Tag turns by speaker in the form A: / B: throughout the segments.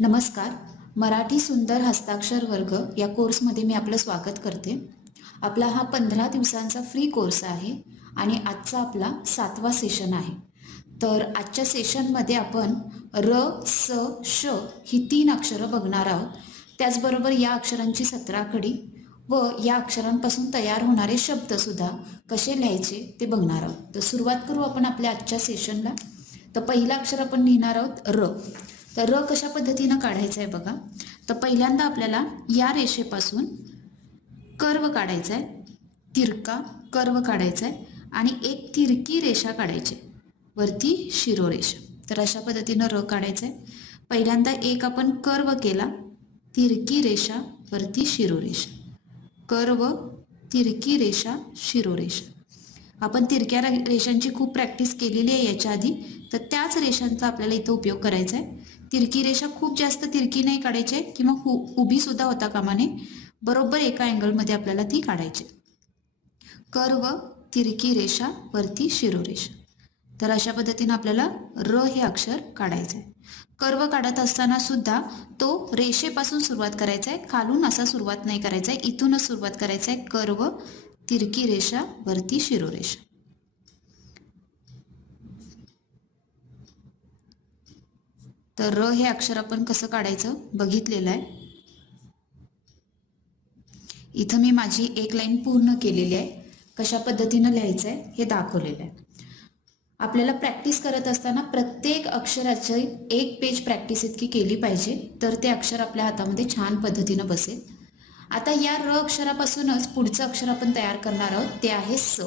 A: नमस्कार. मराठी सुंदर हस्ताक्षर वर्ग या कोर्समध्ये मी आपलं स्वागत करते. आपला हा पंधरा दिवसांचा फ्री कोर्स आहे आणि आजचा आपला सातवा सेशन आहे. तर आजच्या सेशनमध्ये आपण र स श ही तीन अक्षरं बघणार आहोत. त्याचबरोबर या अक्षरांची सतराखडी व या अक्षरांपासून तयार होणारे शब्दसुद्धा कसे लिहायचे ते बघणार आहोत. तर सुरुवात करू आपण आपल्या आजच्या सेशनला तर पहिलं अक्षर आपण लिहिणार आहोत र. तर र कशा पद्धतीनं काढायचं आहे बघा. तर पहिल्यांदा आपल्याला या रेषेपासून कर्व काढायचा आहे. तिरका कर्व काढायचा आहे आणि एक तिरकी रेषा काढायची आहे. वरती शिरोरेषा तर अशा पद्धतीनं र काढायचं आहे. पहिल्यांदा एक आपण कर्व केला. तिरकी रेषा वरती शिरोरेषा कर्व तिरकी रेषा शिरोरेषा आपण तिरक्या रे- रेषांची खूप प्रॅक्टिस केलेली आहे याच्या आधी. तर त्याच रेषांचा आपल्याला इथं उपयोग करायचा आहे तिरकी रेषा खूप जास्त तिरकी नाही काढायची आहे किंवा हु उभी सुद्धा होता कामा नये बरोबर एका अँगलमध्ये आपल्याला ती काढायची. आहे. कर्व तिरकी रेषा वरती शिरोरेषा तर अशा पद्धतीनं आपल्याला र हे अक्षर काढायचं आहे कर्व काढत असताना सुद्धा तो रेषेपासून सुरुवात करायचा आहे खालून असा सुरुवात नाही करायचा आहे इथूनच सुरुवात करायचं आहे कर्व तिरकी रेषा वरती शिरोरेषा तर र हे अक्षर आपण कसं काढायचं? बघितलेलं आहे. इथं मी माझी एक लाईन पूर्ण केलेली आहे. कशा पद्धतीनं लिहायचं आहे हे दाखवलेलं आहे. आपल्याला प्रॅक्टिस करत असताना प्रत्येक अक्षराची एक पेज प्रॅक्टिस इतकी केली पाहिजे तर ते अक्षर आपल्या हातामध्ये छान पद्धतीनं बसेल. आता या र अक्षरापासूनच पुढचं अक्षर आपण तयार करणार आहोत ते आहे स.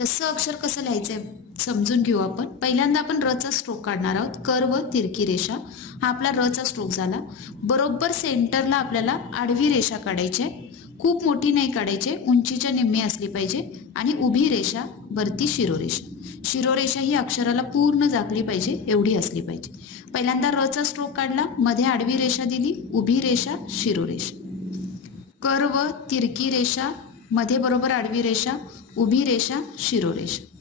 A: तर स अक्षर कसं लिहायचं आहे समजून घेऊ आपण. पहिल्यांदा आपण रचा स्ट्रोक काढणार आहोत. कर व तिरकी रेषा. हा आपला रचा स्ट्रोक झाला. बरोबर सेंटरला आपल्याला आडवी रेषा काढायची आहे. खूप मोठी नाही काढायची उंचीच्या निम्मी असली पाहिजे. आणि उभी रेषा वरती शिरोरेषा. शिरोरेषा ही अक्षराला पूर्ण झाकली पाहिजे. एवढी असली पाहिजे. पहिल्यांदा रचा स्ट्रोक काढला. मध्ये आडवी रेषा दिली. उभी रेषा शिरोरेषा. कर्व तिरकी रेषा. मध्ये बरोबर आडवी रेषा. उभी रेषा शिरोरेषा.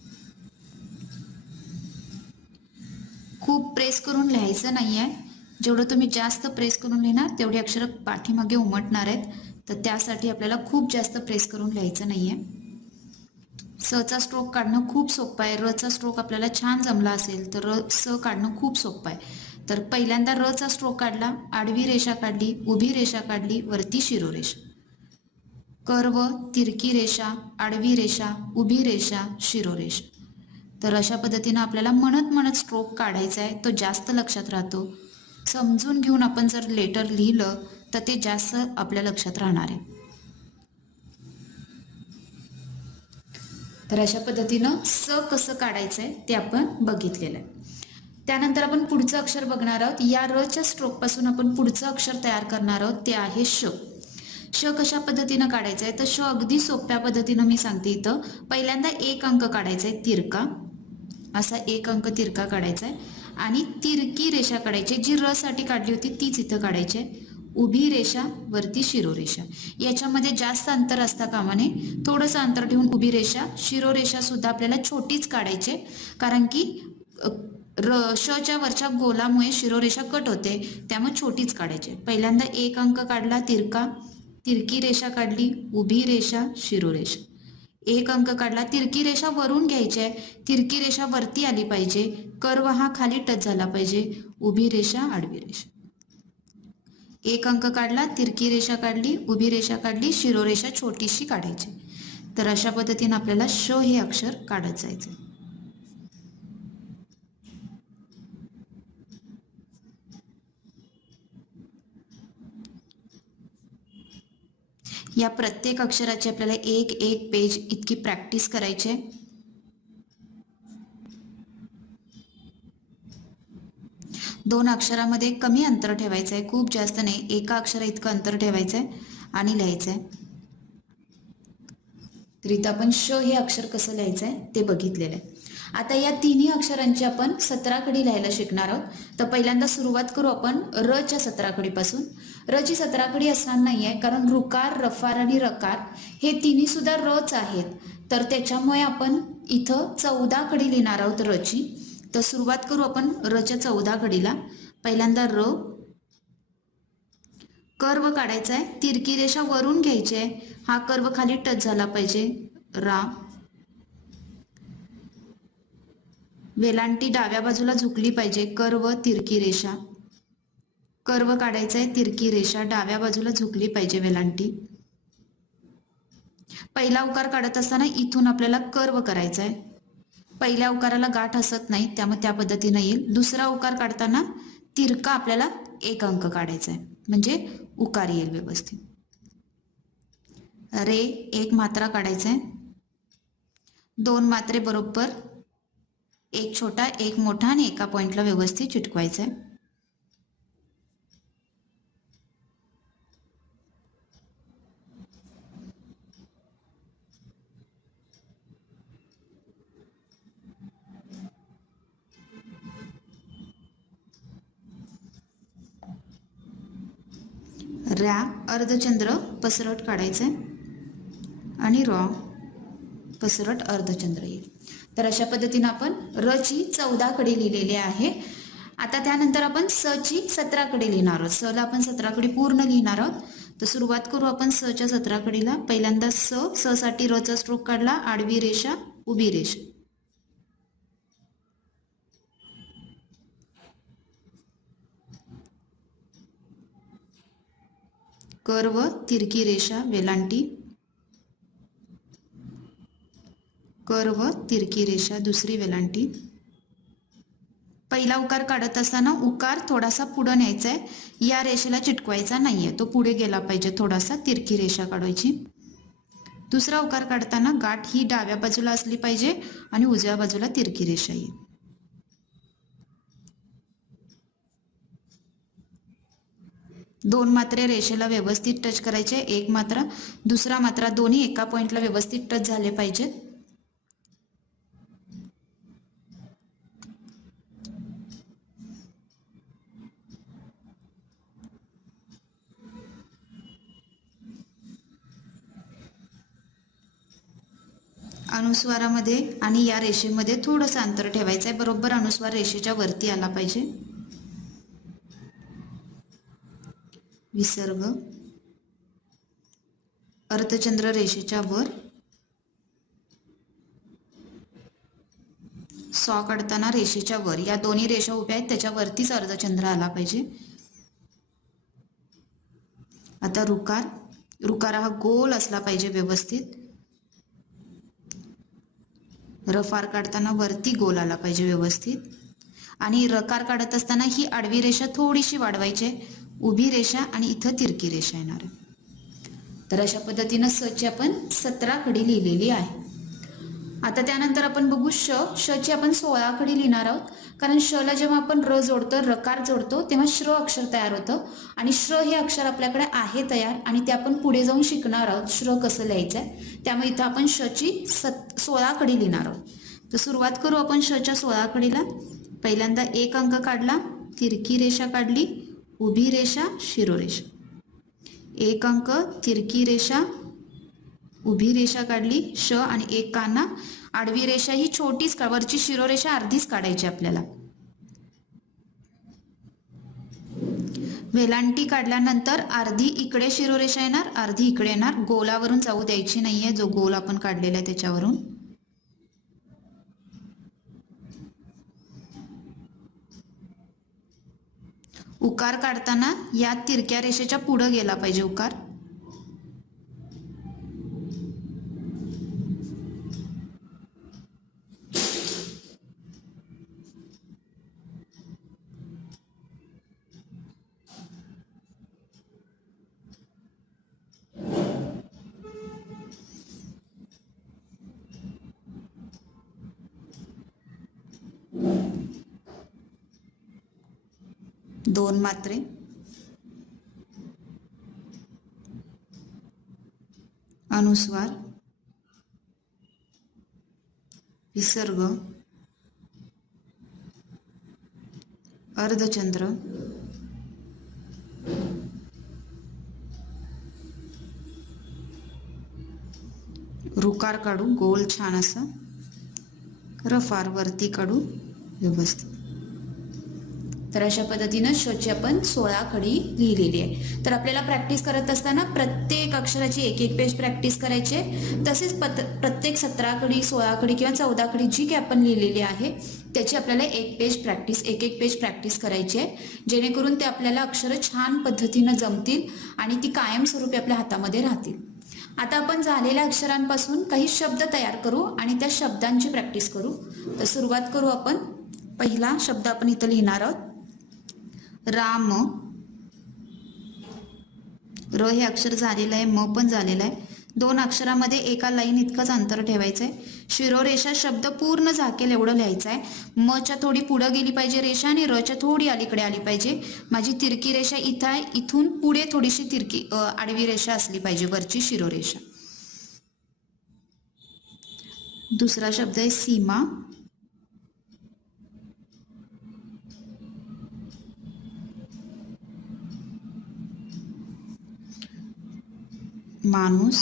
A: प्रेस करून लिहायचं नाही आहे जेवढं तुम्ही जास्त प्रेस करून लिहिणार तेवढी अक्षरं पाठीमागे उमटणार आहेत. तर त्यासाठी आपल्याला खूप जास्त प्रेस करून लिहायचं नाही आहे सचा स्ट्रोक काढणं खूप सोपं आहे. रचा स्ट्रोक आपल्याला छान जमला असेल तर र स काढणं खूप सोपं आहे. तर पहिल्यांदा रचा स्ट्रोक काढला आडवी रेषा काढली उभी रेषा काढली वरती शिरोरेषा. कर्व तिरकी रेषा आडवी रेषा उभी रेषा शिरोरेषा. तर अशा पद्धतीनं आपल्याला म्हणत म्हणत स्ट्रोक काढायचा आहे तो जास्त लक्षात राहतो. समजून घेऊन आपण जर लेटर लिहिलं तर ते जास्त आपल्या लक्षात राहणार आहे. तर अशा पद्धतीनं स कसं काढायचं आहे ते आपण बघितलेलं आहे. त्यानंतर आपण पुढचं अक्षर बघणार आहोत. या रच्या स्ट्रोकपासून आपण पुढचं अक्षर तयार करणार आहोत ते आहे श. श कशा पद्धतीनं काढायचं आहे तर श अगदी सोप्या पद्धतीनं मी सांगते इथं. पहिल्यांदा एक अंक काढायचा आहे तिरका. असा एक अंक तिरका काढायचा आहे. आणि तिरकी रेषा काढायची आहे. जी र साठी काढली होती तीच इथं काढायची आहे. उभी रेषा वरती शिरोरेषा याच्यामध्ये जास्त अंतर असता कामा नये. थोडंसं अंतर ठेवून उभी रेषा शिरोरेषा सुद्धा आपल्याला छोटीच काढायची कारण की र शच्या वरच्या गोलामुळे शिरोरेषा कट होते. त्यामुळे छोटीच काढायची आहे. पहिल्यांदा एक अंक काढला तिरका. तिरकी रेषा काढली उभी रेषा शिरोरेषा एक अंक काढला तिरकी रेषा वरून घ्यायची आहे. तिरकी रेषा वरती आली पाहिजे. कर्व हा खाली टच झाला पाहिजे. उभी रेषा आडवी रेषा. एक अंक काढला तिरकी रेषा काढली उभी रेषा काढली शिरोरेषा छोटीशी काढायची. तर अशा पद्धतीने आपल्याला श हे अक्षर काढत जायचं या प्रत्येक अक्षराची आपल्याला एक एक पेज इतकी प्रॅक्टिस करायची आहे. दोन अक्षरामध्ये कमी अंतर ठेवायचं आहे. खूप जास्त नाही. एका अक्षरा इतकं अंतर ठेवायचं आहे आणि लिहायचं आहे. तर इथं आपण श हे अक्षर कसं लिहायचं आहे ते बघितलेलं आहे. आता या तिन्ही अक्षरांची आपण सतराकडी लिहायला शिकणार आहोत. तर पहिल्यांदा सुरुवात करू आपण र च्या सतराकडीपासून रची सतराकडी असणार नाही आहे कारण रुकार रफार आणि रकार हे तिन्ही सुद्धा रच आहेत. तर त्याच्यामुळे आपण इथं चौदा कडी लिहिणार आहोत रची. तर सुरुवात करू आपण रच्या चौदा कडीला पहिल्यांदा र. कर्व काढायचा आहे तिरकी रेषा वरून घ्यायची आहे हा कर्व खाली टच झाला पाहिजे. रा. वेलांटी डाव्या बाजूला झुकली पाहिजे. कर्व तिरकी रेषा. कर्व काढायचा आहे तिरकी रेषा डाव्या बाजूला झुकली पाहिजे वेलांटी. पहिला उकार काढत असताना इथून आपल्याला कर्व करायचा आहे पहिल्या उकाराला गाठ असत नाही त्यामुळे त्या पद्धतीनं येईल. दुसरा उकार काढताना तिरका आपल्याला एक अंक काढायचा आहे म्हणजे उकार येईल व्यवस्थित. रे एक मात्रा काढायचा आहे दोन मात्रे बरोबर एक छोटा एक मोठा आणि एका पॉइंटला व्यवस्थित चिटकवायचा आहे रॅ अर्धचंद्र पसरट काढायचं आहे आणि रॉ पसरट अर्धचंद्र येईल. तर अशा पद्धतीनं आपण र ची चौदाकडे लिहिलेली आहे. आता त्यानंतर आपण स ची सतराकडे लिहिणार आहोत. स आपण सतराकडे पूर्ण लिहिणार आहोत. तर सुरुवात करू आपण स च्या पहिल्यांदा स स साठी स्ट्रोक काढला. आडवी रेषा उभी रेषा. कर्व तिरकी रेषा वेलांटी. कर्व तिरकी रेषा दुसरी वेलांटी. पहिला उकार काढत असताना उकार थोडासा पुढं न्यायचा आहे या रेषेला चिटकवायचा आहे तो पुढे गेला पाहिजे थोडासा तिरकी रेषा काढायची. दुसरा उकार काढताना गाठ ही डाव्या बाजूला असली पाहिजे आणि उजव्या बाजूला तिरकी रेषा येईल. दोन मात्रे रेषेला व्यवस्थित टच करायचे. एक मात्रा दुसरा मात्रा दोन्ही एका पॉइंटला व्यवस्थित टच झाले पाहिजेत. अनुस्वारामध्ये आणि या रेषेमध्ये थोडंसं अंतर ठेवायचं आहे बरोबर अनुस्वार रेषेच्या वरती आला पाहिजे. विसर्ग. अर्धचंद्र रेषेच्या वर. सॉ काढताना रेषेच्या वर. या दोन्ही रेषा उभ्या आहेत त्याच्यावरतीच अर्धचंद्र आला पाहिजे. आता रुकार रुकार हा गोल असला पाहिजे व्यवस्थित. रफार काढताना वरती गोल आला पाहिजे व्यवस्थित. आणि रकार काढत असताना ही आडवी रेषा थोडीशी वाढवायची उभी रेषा आणि इथं तिरकी रेषा येणार. आहे तर अशा पद्धतीनं सची आपण सतरा कडी लिहिलेली आहे. आता त्यानंतर आपण बघू श. श ची आपण सोळा कडी लिहिणार आहोत. कारण श ला जेव्हा आपण र जोडतो रकार जोडतो तेव्हा श्र अक्षर तयार होतं. आणि श्र हे अक्षर आपल्याकडे आहे तयार आणि ते आपण पुढे जाऊन शिकणार आहोत श्र कसं लिहायचं आहे त्यामुळे इथं आपण श ची सत सोळा कडी लिहिणार आहोत. तर सुरुवात करू आपण श च्या सोळा कडीला. पहिल्यांदा एक अंक काढला तिरकी रेषा काढली उभी रेषा शिरोरेषा एक अंक तिरकी रेषा. उभी रेषा काढली श आणि एक काना. आडवी रेषा ही छोटीच का वरची शिरोरेषा अर्धीच काढायची आपल्याला. वेलांटी काढल्यानंतर अर्धी इकडे शिरोरेषा येणार अर्धी इकडे येणार. गोलावरून जाऊ द्यायची नाहीये जो गोल आपण काढलेला आहे त्याच्यावरून. उकार काढताना या तिरक्या रेषेच्या पुढं गेला पाहिजे उकार. दोन मात्रे. अनुस्वार. विसर्ग. अर्धचंद्र. रुकार काढू गोल छान असा रफार वरती काढू व्यवस्थित. तर अशा पद्धतीनं शची आपण सोळा खडी लिहिलेली आहे. तर आपल्याला प्रॅक्टिस करत असताना प्रत्येक अक्षराची एक एक पेज प्रॅक्टिस करायची आहे. तसेच पत प्रत्येक सतरा खडी सोळा खडी किंवा चौदा खडी जी काही आपण लिहिलेली आहे त्याची आपल्याला एक पेज प्रॅक्टिस एक एक पेज प्रॅक्टिस करायची आहे. जेणेकरून ते आपल्याला अक्षरं छान पद्धतीनं जमतील आणि ती कायमस्वरूपी आपल्या हातामध्ये राहतील. आता आपण झालेल्या अक्षरांपासून काही शब्द तयार करू आणि त्या शब्दांची प्रॅक्टिस करू. तर सुरुवात करू आपण. पहिला शब्द आपण इथं लिहिणार आहोत. राम. र हे अक्षर झालेलं आहे म पण झालेलं आहे. दोन अक्षरामध्ये एका लाईन इतकंच अंतर ठेवायचं आहे शिरोरेषा शब्द पूर्ण झाकेल एवढं लिहायचं आहे मच्या थोडी पुढं गेली पाहिजे रेषा आणि रच्या थोडी अलीकडे आली पाहिजे. माझी तिरकी रेषा इथं आहे इथून पुढे थोडीशी तिरकी आडवी रेषा असली पाहिजे वरची शिरोरेषा. दुसरा शब्द आहे सीमा. মানুষ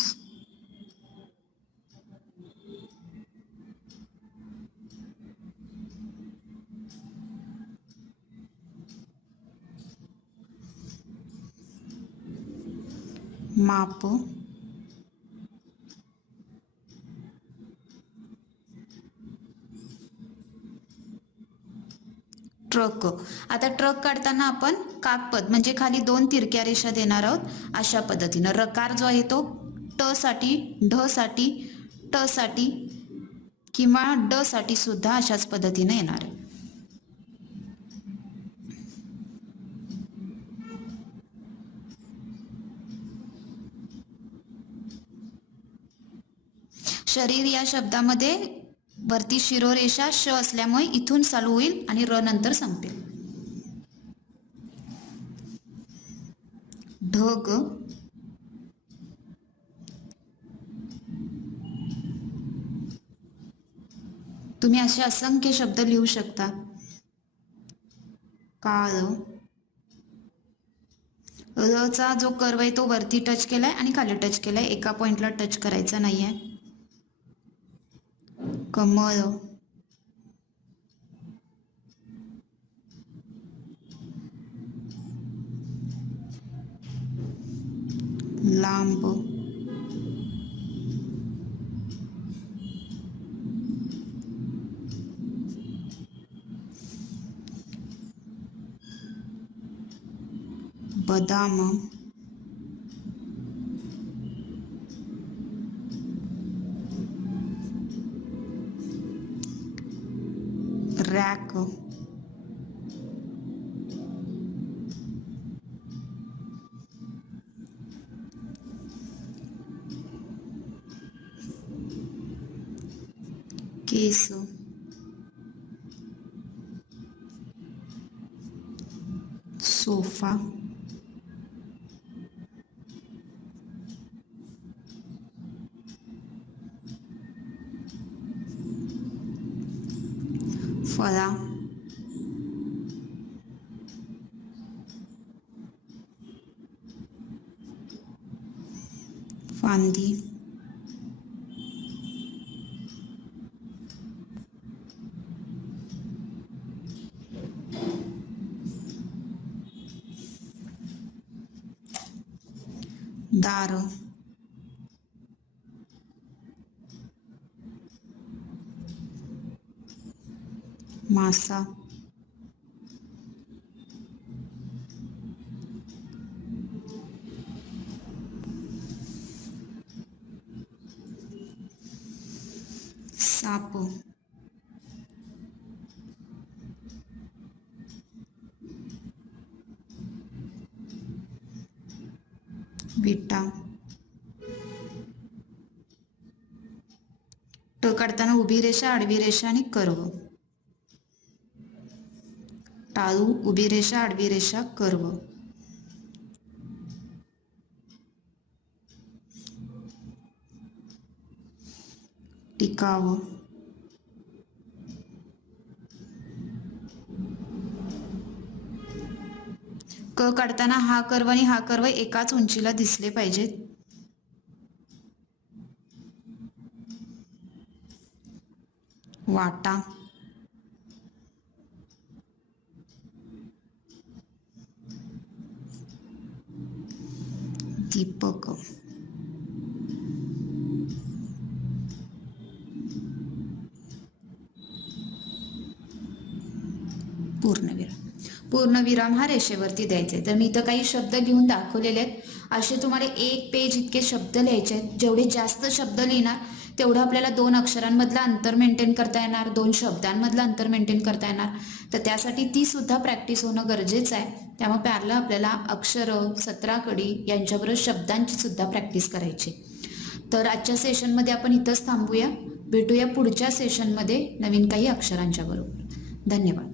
A: মাপ। ट्रक आता ट्रक काढताना आपण कागपद म्हणजे खाली दोन तिरक्या रेषा देणार आहोत अशा पद्धतीनं. रकार जो आहे तो ट साठी ढ साठी ट साठी किंवा ड साठी सुद्धा अशाच पद्धतीने येणार आहे. शरीर या शब्दामध्ये वरती शिरोरेषा श असल्यामुळे इथून चालू होईल आणि र नंतर संपेल. ढग तुम्ही असे असंख्य शब्द लिहू शकता. काळ. चा जो कर्व आहे तो वरती टच केलाय आणि खाली टच केलाय. एका पॉइंटला टच करायचा नाहीये. Comodo. Lambo. Badama. Voilà. Fandi. Daru. मासा. साप. विटा. ट काढताना उभी रेषा आडवी रेषा आणि कर्व. टाळू उभी रेषा आडवी रेषा कर्व. टिकाव. क काढताना हा कर्व आणि हा कर्व एकाच उंचीला दिसले पाहिजेत. वाटा. दीपक पूर्णविराम पूर्णविराम हा रेषेवरती द्यायचा आहे. तर मी इथं काही शब्द लिहून दाखवलेले आहेत. असे तुम्हाला एक पेज इतके शब्द लिहायचे आहेत. जेवढे जास्त शब्द लिहिणार तेवढं आपल्याला दोन अक्षरांमधलं अंतर मेंटेन करता येणार दोन शब्दांमधलं अंतर मेंटेन करता येणार. तर त्यासाठी ती सुद्धा प्रॅक्टिस होणं गरजेचं आहे. त्यामुळे प्यारला आपल्याला अक्षरं सतराकडी यांच्याबरोबर शब्दांची सुद्धा प्रॅक्टिस करायची. तर आजच्या सेशनमध्ये आपण इथंच थांबूया. भेटूया पुढच्या सेशनमध्ये नवीन काही अक्षरांच्या बरोबर. धन्यवाद.